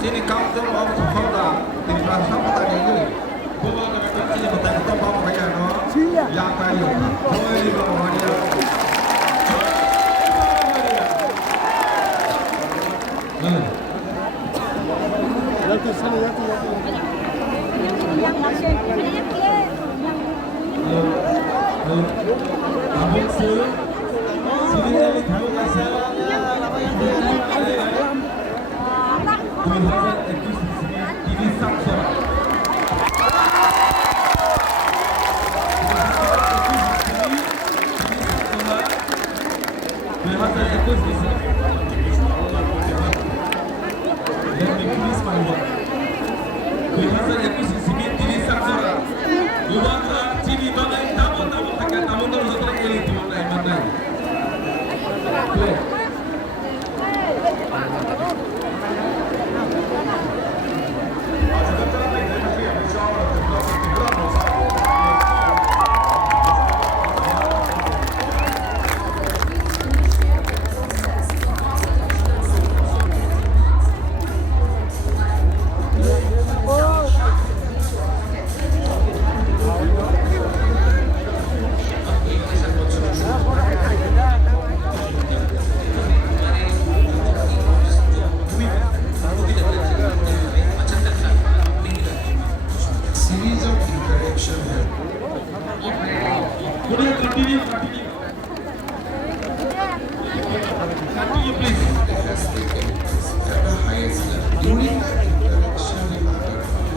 Sini counter of Honda thì là sắp tại cái người cô ba cái cái gì mà tại cái tông bóng cái nhà nó làm cái gì thôi đi vào ngoài đi Abang sir, sini kali tahu kasih. Kulihat itu ini saksa. Kulihat itu di sini. Let me finish my work. Kulihat itu di sini ini saksa. Luar sini balai tamu tekan tamu terus terus ini di mana. Play. Series of interaction here. Could you continue? Continue, please. It has taken place at the highest level. During that interaction,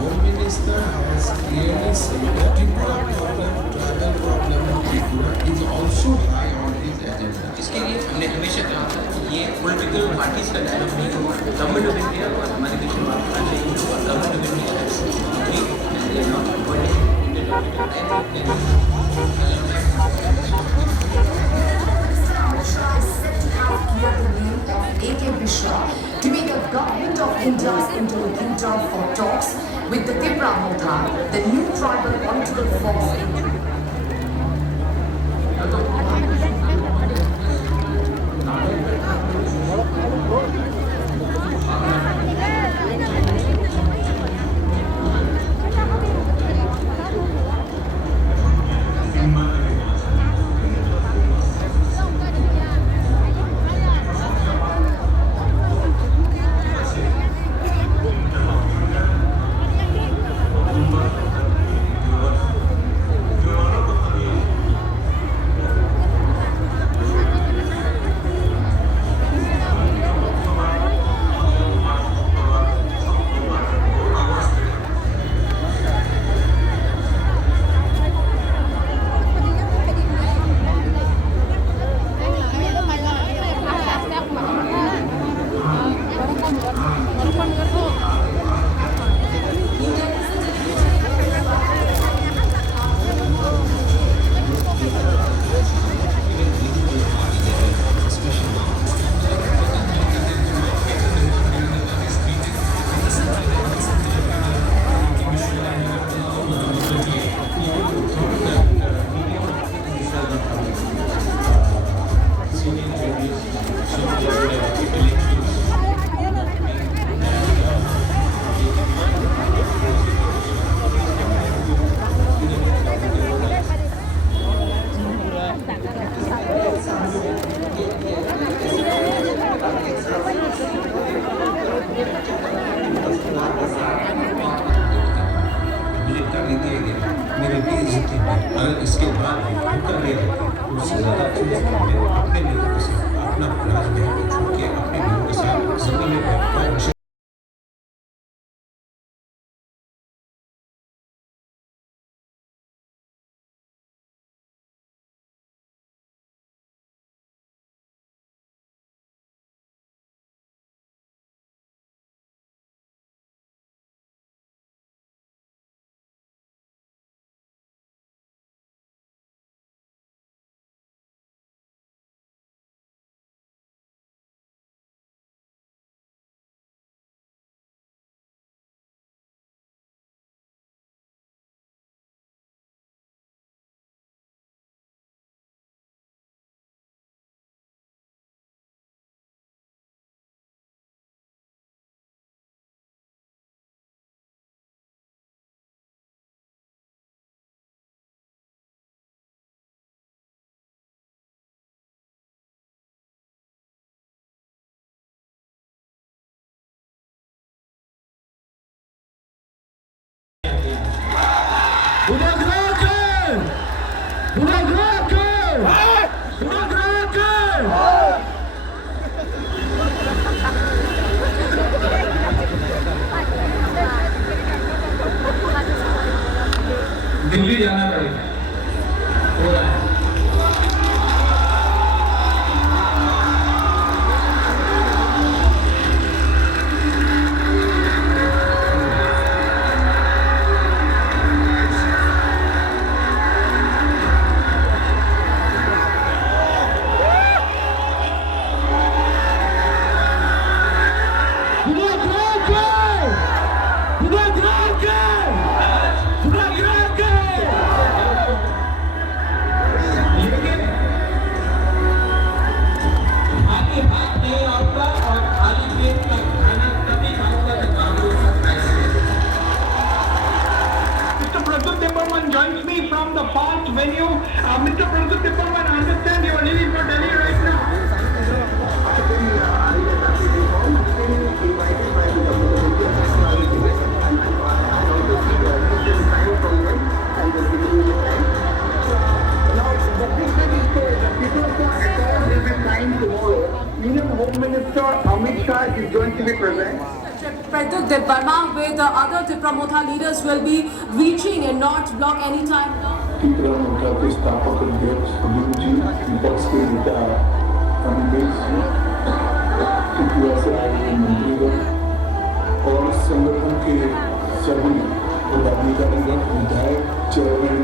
Home Minister has clearly said that travel problem of Tripura is also high on his agenda. इसके लिए हमने हमेशा कहा था कि ये political parties का dialogue नहीं होगा गवर्नमेंट ऑफ इंडिया और हमारे देश में बात करना चाहिए और government of India A.K. Mishra to make a government of India's interlocutor for talks with the Tipra Motha, the new tribal political force in मेरे भी और इसके बाद कर रहे थे उससे ज़्यादा अपने लोगों के साथ अपना राजमहल छोड़ के अपने लोगों के साथ सभी में बैठकर दिल्ली जाना पड़ेगा हो रहा है। Joins me from the past venue. Mr. Pradyut Dipparman, I understand you are leaving for Delhi right now. Union Home Minister Amit Shah is going to be present. Pradyut Dipparman with the other Tipramotha leaders will be reaching and not block any time now. Tipra के स्थापक अध्यक्ष अभिमन्यु जी, विपक्ष के नेता अनिमेश जी, त्रिपुरा से आए हुए मंत्रीगण और संगठन के सभी पदाधिकारीगण, विधायक, चेयरमैन